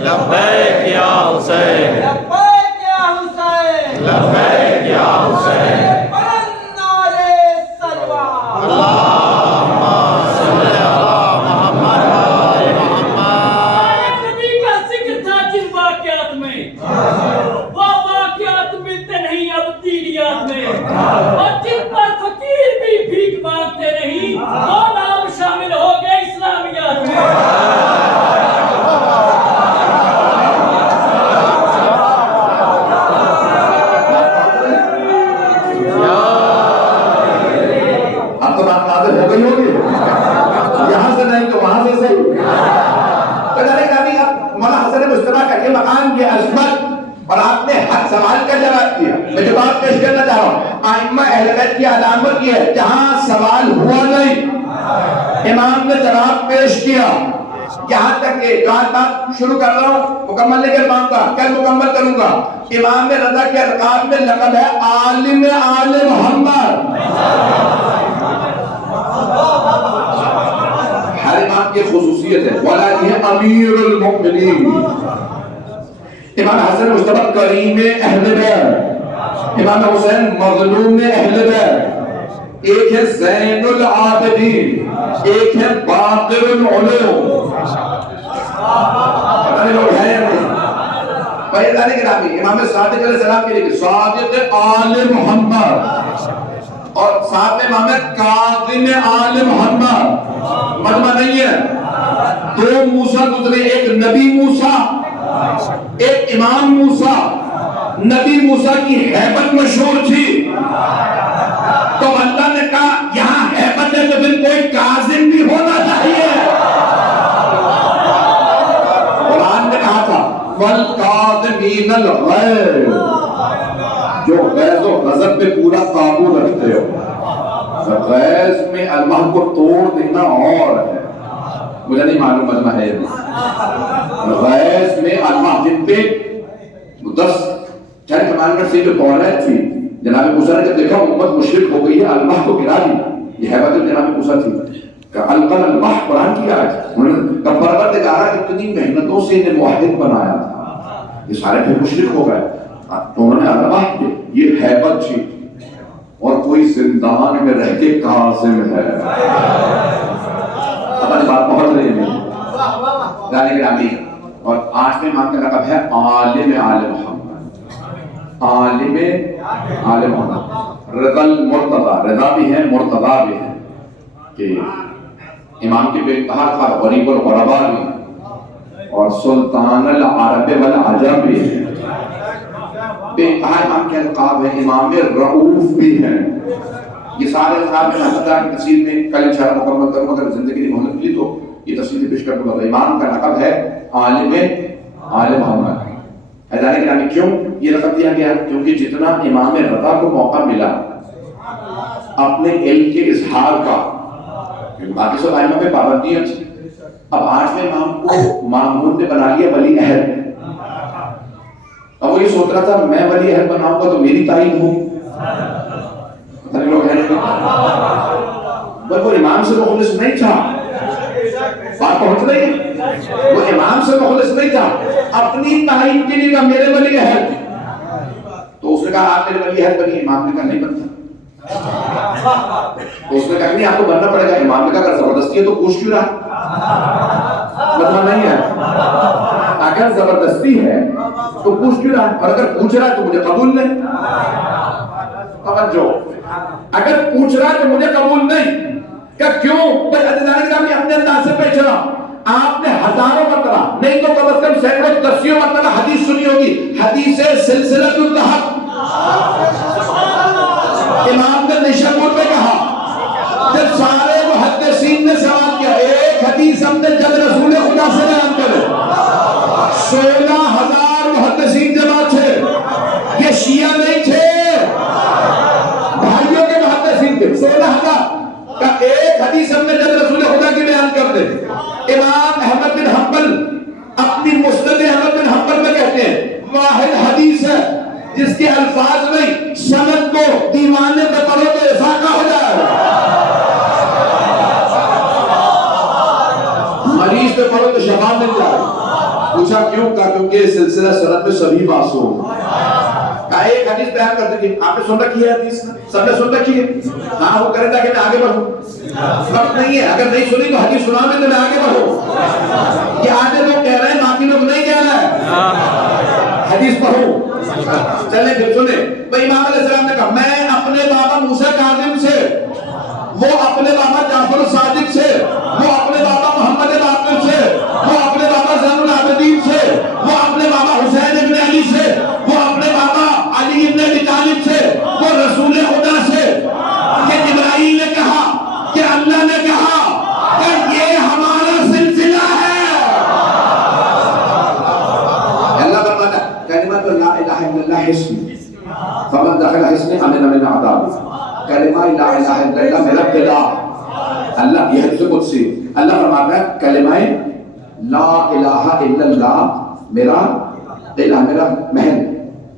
لبیک یا حسین لبیک یا حسین لبیک یا حسین بلند نعرے سلوات اللہم صلی علی محمد و آل محمد نبی کا ذکر تھا جن واقعات میں وہ واقعات ملتے نہیں اب تیریات میں اور جن پر فقیر بھی بھیک مانگتے نہیں وہ نام شامل ہو گئے اسلامیات میں اب تو بات واضح ہو گئی ہوگی یہاں سے نہیں تو وہاں سے صحیح تو جانے گرامی مولانا حسن مجتبیٰ کا یہ مقام یہ عظمت اور آپ نے حق سوال کا جواب دیا میں جو بات پیش کرنا چاہ رہا ہوں ائمہ اہل بیت کی علامت یہ ہے جہاں سوال ہوا نہیں امام نے جواب پیش کیا یہاں تک کہ جو آج بات شروع کر رہا ہوں مکمل لے کر پاؤں گا کل مکمل کروں گا امام رضا کے القاب میں لقب ہے عالم آل محمد ہر امام کی خصوصیت ہے والا یہ امیر المؤمنین امام حسن مجتبیٰ کریم اہل بیت امام حسین مظلوم اہل بیت ایک ہے زین العابدین ایک ہے باقر العلوم پتہ نہیں لوگ ہیں یا نہیں فیضان گرامی امام صادق علیہ السلام کے لئے صادق آل محمد اور ساتھ میں امام کاظم آل محمد مجمع نہیں ہے دو موسیٰ گزرے ایک نبی موسیٰ ایک امام موسیٰ نبی موسیٰ کی حیبت مشہور تھی تو اللہ نے کہا یہاں حیبت ہے تو پھر کوئی کاظم بھی ہونا چاہیے قرآن نے کہا تھا وَالْقَاظِمِينَ الْغَيْظَ جو غیظ و غضب پہ پورا قابو رکھتے ہو غیظ میں اللہ کو توڑ دینا اور ہے مجھے نہیں معلوم مجمع ہے غیظ میں اللہ جن پہ 10 کمانڈمنٹ سے جو دولت تھی جناب موسیٰ نے جب دیکھا امت مشرک ہو گئی ہے اللہ کو گرا دی یہ حیبت جناب موسیٰ تھی کہ القل اللہ قرآن کی آج کہ پروردگارہ اتنی محنتوں سے انہیں موحد بنایا تھا یہ سارے پھر مشرک ہو گئے تو انہوں نے اللہ یہ حیبت تھی اور کوئی زندان میں رہ کے قاسم ہے اپنی بات پہنچ رہی ہے جانے گرامی اور 8ویں امام کا لقب ہے عالم آل محمد عالم آل محمد رضا المرتضی رضا بھی ہے مرتضی بھی ہے کہ امام کے بے انتہا تھا غریب الغرباء بھی اور سلطان العرب والعجم بھی ہے بے انتہا امام کے القاب ہے امام رؤوف بھی ہیں یہ سارے القاب میں حضرت کی تفسیر میں کل انشاءاللہ مکمل کروں اگر زندگی کی مہلت ملی تو یہ تفسیر پیش کر دوں گا امام کا لقب ہے عالم آل محمد حیدان گرامی کیوں یہ لقب دیا گیا کیونکہ جتنا امام رضا کو موقع ملا اپنے علم کے اظہار کا باقی سب ائمہ پہ پابندیاں تھی اب 8ویں امام کو مامون نے بنا لیا ولی عہد اب وہ یہ سوچ رہا تھا میں ولی عہد بناؤں گا تو میری تائید ہوں پتہ نہیں لوگ ہیں وہ امام سے مخلص نہیں تھا بات پہنچ رہی ہے وہ امام سے مخلص نہیں تھا اپنی تائید کے لیے کہا میرے ولی عہد تو اس نے کہا آپ میرے ولی عہد بنی امام نے کہا نہیں بنتا تو اس نے کہا نہیں آپ کو بننا پڑے گا امام نے کہا اگر زبردستی ہے تو پوچھ کیوں رہا مطلب نہیں ہے اگر زبردستی ہے تو پوچھ کیوں رہا اور اگر پوچھ رہا ہے تو مجھے قبول نہیں توجہ اگر پوچھ رہا ہے تو مجھے قبول نہیں کہ کیوں بھائی عزیزان گرامی اپنے انداز سے پیش رہا آپ نے ہزاروں مرتبہ نہیں تو کم از کم سینکڑوں دسیوں مرتبہ حدیث سنی ہوگی حدیث سلسلۃ الذہب امام نے نشابور میں کہا جب سارے محدثین نے سوال کیا ایک حدیث ہم نے جب رسول خدا سے بیان کرے 16,000 محدثین جمع تھے یہ شیعہ نہیں تھے بھائیوں کے محدثین تھے 16,000 کا ایک حدیث ہم نے جب رسول خدا کی بیان کر دے امام احمد بن حنبل اپنی مسند احمد بن حنبل میں کہتے ہیں واحد حدیث ہے جس کے الفاظ نہیں سند کو دیوانے پہ پڑھو تو اضافہ ہو جائے مریض پہ پڑھو تو شفا مل جائے پوچھا کیوں؟ کہا کیونکہ سلسلہ سند میں سبھی معصوم۔ کہا ایک حدیث بیان کر دیجیے، آپ نے سن رکھی ہے حدیث؟ سب نے سن رکھی ہے؟ ہاں وہ کرے تاکہ میں آگے بڑھوں۔ وقت نہیں ہے، اگر نہیں سنی تو حدیث سنا میں تو میں آگے بڑھوں۔ یہ آدھے لوگ کہہ رہے ہیں، باقی لوگ نہیں کہہ رہے ہیں۔ حدیث پڑھوں، چلیں پھر سنیں۔ امام علیہ السلام نے کہا میں اپنے بابا موسیٰ کاظم سے، وہ اپنے بابا جعفر صادق سے، وہ اپنے بابا محمد باقر سے، وہ اپنے بابا زین العابدین سے، وہ اپنے بابا حسین ابن علی سے، وہ اپنے بابا علی ابن ابی طالب سے، وہ رسول خدا سے، کہ جبرائیل نے کہا، کہ اللہ نے کہا کہ یہ ہمارا سلسلہ ہے۔ اللہ فرماتا ہے کلمۃ لا الہ الا اللہ حسن فمن دخل حسن امن من عذاب۔ کلمہ لا الہ الا اللہ میرا قلعہ، اللہ یہ حدیث قدسی، اللہ فرماتا ہے کلمہ لا الہ الا اللہ میرا قلعہ، میرا محل،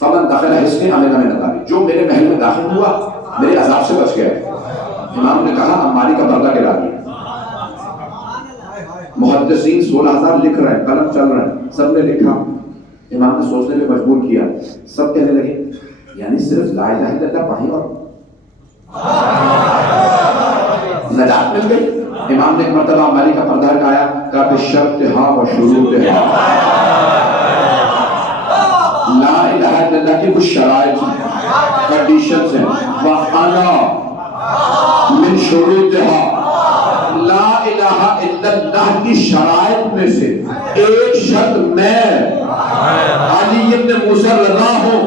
فمن دخل حسن امن من عذاب، جو میرے محل میں داخل ہوا میرے عذاب سے بچ گیا۔ امام نے کہا اماری کا پردہ گرا دیا۔ محدثین 16,000 لکھ رہے ہیں، قلم چل رہے ہیں، سب نے لکھا، امام نے سوچنے میں مجبور کیا، سب کہنے لگے یعنی صرف لا الہ الا اللہ پڑھی اور نجات مل گئی۔ امام نے ایک مرتبہ اماری کا پردہ ہٹایا، کہا بشرطہا و شروطہا، لا الہ الا اللہ کی کچھ شرائط ہیں، کنڈیشنز ہیں، وَأَنَا من شروطہا، لا الہ الا اللہ کی شرائط میں سے ایک شرط میں علی ابن موسیٰ رضا ہوں،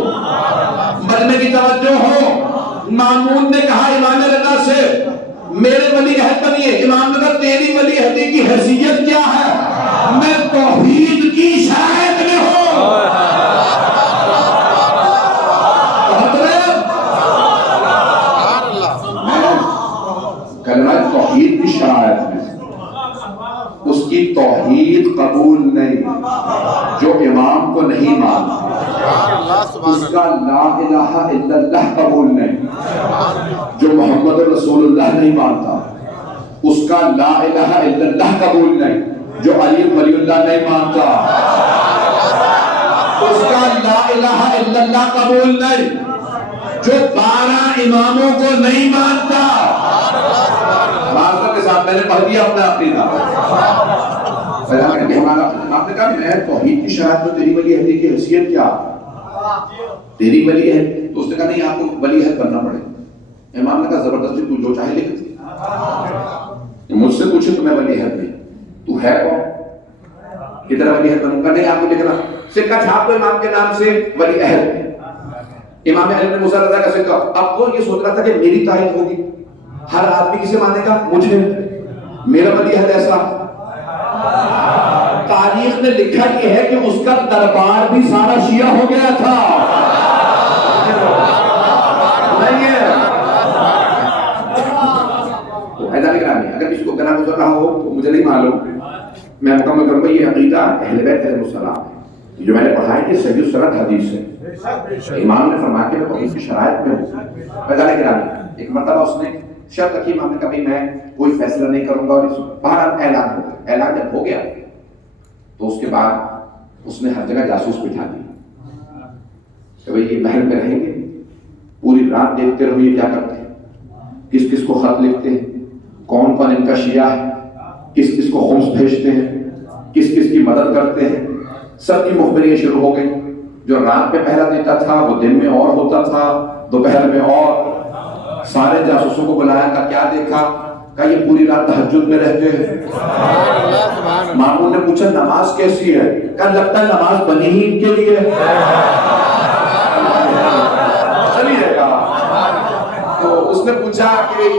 مرنے کی توجہ ہو۔ مامون نے کہا امام رضا سے میرے ولی عہد بنیے، امام نے کہا تیری ولی عہدی کی حیثیت کیا ہے؟ میں توحید کی شرائط میں ہوں۔ کلمہ توحید کی شرائط میں اس کی توحید قبول نہیں، جو امام کو نہیں مانتا اس کا لا الہ الا اللہ قبول نہیں، جو محمد رسول اللہ نہیں مانتا اس کا لا الہ الا اللہ قبول نہیں، جو علی ولی اللہ نہیں مانتا اس کا لا الہ الا اللہ قبول نہیں، جو 12 اماموں کو نہیں مانتا۔ معذرت کے ساتھ میں نے پڑھ دیا اپنا عقیدہ۔ آپ نے کہا میں توحید کی شرائط میں تیری ولی عہدی کی حیثیت کیا؟ تیری ولی عہد؟ تو اس نے کہا نہیں آپ کو ولی عہد بننا پڑے۔ امام نے کہا زبردستی تو جو چاہے لکھ، مجھ سے پوچھے تو میں ولی عہد نہیں، تو ہے کون؟ کدھر ولی عہد بنوں گا؟ نہیں آپ کو لکھنا، سکہ چھاپ دو امام کے نام سے ولی عہد۔ امام علی بن موسیٰ رضا کا سکہ۔ اب وہ یہ سوچ رہا تھا کہ میری تائید ہوگی، ہر آدمی کسے مانے گا؟ مجھے، میرا ولی عہد ایسا۔ تاریخ نے لکھا یہ ہے کہ اس کا دربار بھی سارا شیعہ ہو گیا تھا۔ نہیں ہے تو ایسا نہیں کرانی، اگر کسی کو گناہ گزر رہا ہو تو مجھے نہیں معلوم، میں مکمل کروں گا یہ عقیدہ اہل بیت علیہ السلام ہے، جو میں نے پڑھا ہے کہ صحیح السند حدیث ہے۔ امام نے فرمایا کہ میں توحید کی شرائط میں ہوں۔ ایسا نہیں کرانی، ایک مرتبہ اس نے شرط رکھی، امام نے کہا میں کوئی فیصلہ نہیں کروں گا، اور باہر اعلان ہو گیا۔ اعلان جب ہو گیا تو اس کے بعد اس نے ہر جگہ جاسوس بٹھا دی کہ بھئی یہ محل میں رہیں گے، پوری رات دیکھتے رہو یہ کیا کرتے ہیں، کس کس کو خط لکھتے ہیں، کون کون ان کا شیعہ ہے، کس کس کو خمس بھیجتے ہیں، کس کس کی مدد کرتے ہیں۔ سب کی مخبریاں شروع ہو گئی، جو رات میں پہرا دیتا تھا وہ دن میں اور ہوتا تھا، دوپہر میں اور۔ سارے جاسوسوں کو بلایا، کا کیا دیکھا؟ کہ یہ پوری رات تہجد میں رہتے ہیں۔ مامون نے پوچھا نماز کیسی ہے؟ کہ لگتا ہے نماز بنی ہی ان کے لیے۔ چلیے گا تو اس نے پوچھا کہ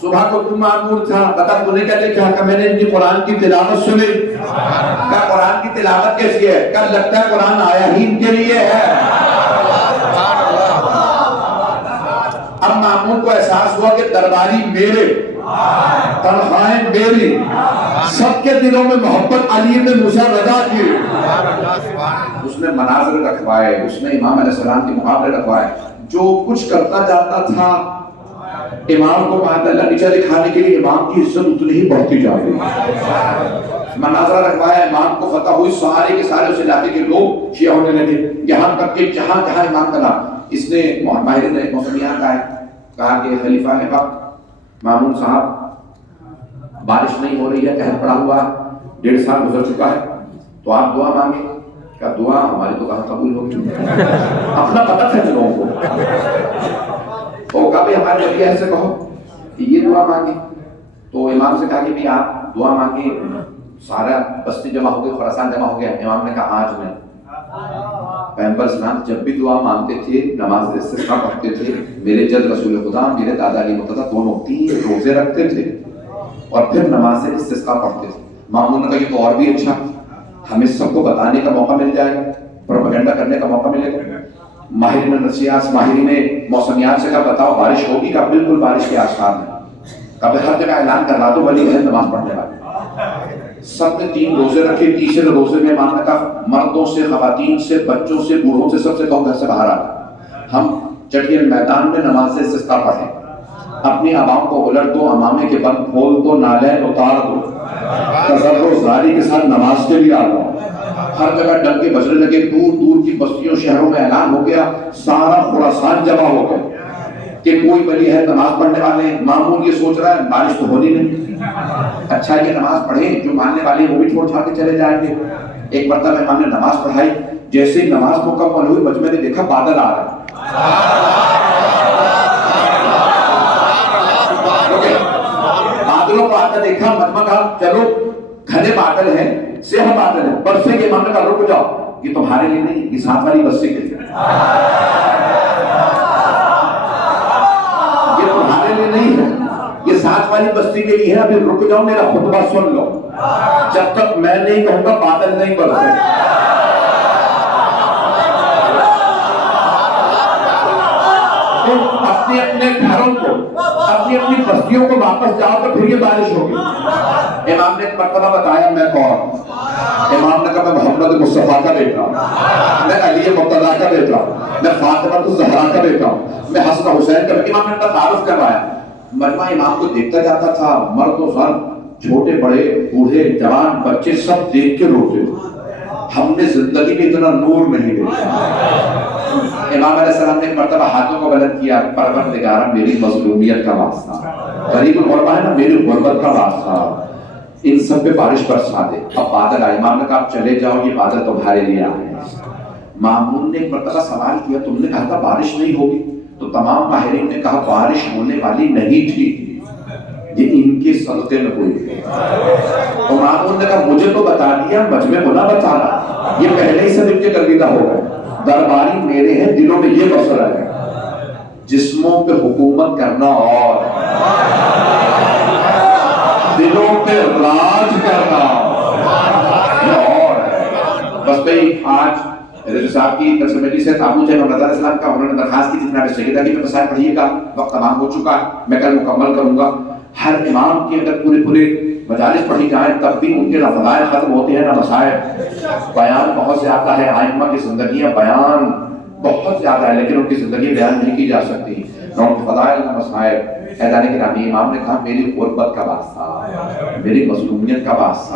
صبح کو تم مامور تھا، بتا تم نے کیا دیکھا؟ کہ میں نے ان کی قرآن کی تلاوت سنی۔ کہ قرآن کی تلاوت کیسی ہے؟ کہ لگتا ہے قرآن آیا ہی ان کے لیے ہے۔ اب مامون کو احساس ہوا کہ درباری میرے، تنخواہیں میری، سب کے دلوں میں محبت علی بن موسیٰ رضا کی۔ اس نے مناظر رکھوائے، اس نے امام علیہ السلام کے مقابلے رکھوائے، جو کچھ کرتا جاتا تھا امام کو معاذ اللہ نیچے دکھانے کے لیے امام کی عزت اتنی ہی بڑھتی جاتی۔ مناظرہ رکھوایا، امام کو فتح ہوئی، سارے کے سارے اس علاقے کے لوگ شیعہ ہونے لگے، یہاں تک کہ جہاں جہاں امام کا نام، اس نے ماہر نے موسمیات کا کہا کہ خلیفہ پاک مامون صاحب بارش نہیں ہو رہی ہے، قحط پڑا ہوا ہے، 1.5 سال گزر چکا ہے، تو آپ دعا مانگیں۔ کہا دعا ہماری تو کہاں قبول ہوگی، اپنا پتہ تھا لوگوں کو، تو کہا بھی ہمارے نبی ایسے کہو کہ یہ دعا مانگیں۔ تو امام سے کہا کہ بھی آپ دعا مانگیں، سارا بستی جمع ہو گئی، خراسان جمع ہو گیا۔ امام نے کہا آج نہیں۔ پیغمبر اسلام جب بھی دعا مانگتے تھے، نماز استسقاء پڑھتے تھے، میرے جد رسول خدا میرے دادا علی مرتضیٰ دونوں 3 روزے رکھتے تھے اور پھر نماز استسقاء پڑھتے تھے۔ مامون نے کہا یہ تو اور بھی اچھا، ہمیں سب کو بتانے کا موقع مل جائے گا، پروپیگنڈا کرنے کا موقع ملے گا۔ ماہرین نفسیات، ماہرین موسمیات سے کہا بتاؤ بارش ہوگی؟ کہا بالکل بارش کے آثار ہیں۔ کبھی ہر جگہ اعلان کروا دو ولی عہد نماز پڑھنے والے۔ سب نے 3 روزے رکھے، تیسرے روزے میں امام نے کہا مردوں سے، خواتین سے، بچوں سے، بوڑھوں سے، سب سے کہو گھر سے باہر آ، ہم چٹیل میدان میں نماز استسقاء پڑھیں، اپنی عوام کو الٹ دو، امامے کے بند کھول دو، نالین اتار دو، تذر و زاری کے ساتھ نماز کے لیے آ جاؤ۔ ہر جگہ ڈنکے بجنے لگے، دور دور کی بستیوں شہروں میں اعلان ہو گیا، سارا خراسان جمع ہو گیا کہ کوئی ولی ہے نماز پڑھنے والے۔ مامون یہ سوچ رہا ہے بارش تو ہونی نہیں، اچھا یہ نماز پڑھیں، جو ماننے والے ہیں وہ بھی چھوڑ چھاڑ کے چلے جائیں گے۔ ایک مرتبہ امام نے نماز پڑھائی، جیسے ہی نماز مکمل ہوئی مجمع نے دیکھا بادل آ رہا ہے، بادلوں کو آتا دیکھا، مجمع کہا چلو گھنے بادل ہیں، سیاہ بادل ہیں، برسے کے۔ امام نے کہا رک جاؤ، یہ تمہارے لیے نہیں، یہ ساتھ والی بستی کے لیے، یہ تمہارے لیے نہیں ہے، یہ ساتھ والی بستی کے لیے ہے۔ ابھی رک جاؤ، میرا خطبہ سن لو، جب تک میں نہیں کہوں گا بادل نہیں برسے۔ اپنے اپنے گھروں کو، اپنی اپنی بستیوں کو واپس جاؤ تو پھر یہ بارش ہوگی۔ امام نے ایک مرتبہ بتایا میں کون؟ امام نے کہا میں محمد مصطفیٰ کا بیٹا ہوں، میں علی مرتضیٰ کا بیٹا ہوں، میں فاطمہ الزہرا کا بیٹا ہوں، میں حسن حسین کا بیٹا۔ امام نے اپنا تعارف کروایا۔ مجمع امام کو دیکھتا جاتا تھا، مرد و زن، چھوٹے بڑے، بوڑھے جوان، بچے سب دیکھ کے روتے، ہم نے زندگی میں اتنا نور نہیں دیکھا۔ امام علیہ السلام نے ایک مرتبہ ہاتھوں کو بلند کیا، پروردگارا میری مظلومیت کا واسطہ، غریب الغربا ہے نا، میری غربت کا واسطہ، ان سب پہ بارش برسا دے۔ اب بادل آئے، امام نے کہا آپ چلے جاؤ، یہ بادل تمہارے لیے آئے۔ مامون نے ایک مرتبہ سوال کیا تم نے کہا تھا بارش نہیں ہوگی، تو تمام ماہرین نے کہا بارش ہونے والی نہیں تھی، یہ ان کے صدقے میں ہوئی۔ تو مامون نے کہا مجھے تو بتا دیا، مجمع کو نہ بتانا، یہ پہلے ہی سب ان کے گرویدہ ہو گئے، درباری میرے ہیں، دلوں میں یہ بسر ہے، جسموں پہ حکومت کرنا اور دلوں پہ راج کرنا اور بس بھئی آج حضرت صاحب کی ترسمیلی سے تابوت ہے محمد اسلام کا، انہوں نے درخواست کی جناب سیدہ کی مسائل پڑھیے گا، وقت تمام ہو چکا ہے، میں کل مکمل کروں گا۔ ہر امام کی اگر پورے مجالس پڑھی جائیں تب بھی ان کے نہ فضائل ختم ہوتے ہیں نہ مسائل، بیان بہت زیادہ ہے، ائمہ کی زندگیاں بیان بہت زیادہ ہے، لیکن ان کی زندگی بیان نہیں کی جا سکتی، نہ ان کے فضائل نہ مسائل۔ حیدر گرامی امام نے کہا میری غربت کا واسطہ، میری مظلومیت کا واسطہ،